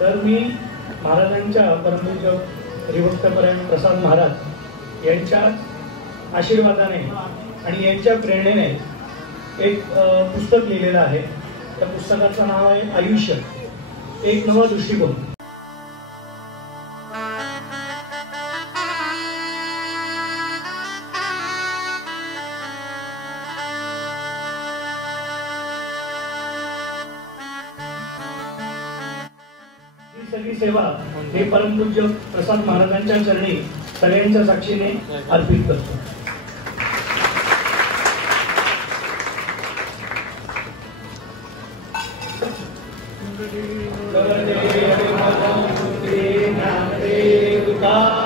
तर मी महाराजांच्या परमपूज्य हरिभक्त प्रसाद महाराज यांच्या आशीर्वादाने आणि यांच्या प्रेरणेने एक पुस्तक लिहिलेलं आहे। त्या पुस्तकाचं नाव आहे आयुष्य एक नवा दृष्टिकोन। ही सगळी सेवा हे परमपूज्य प्रसाद महाराजांच्या चरणी सगळ्यांच्या साक्षीने अर्पित करतो। जय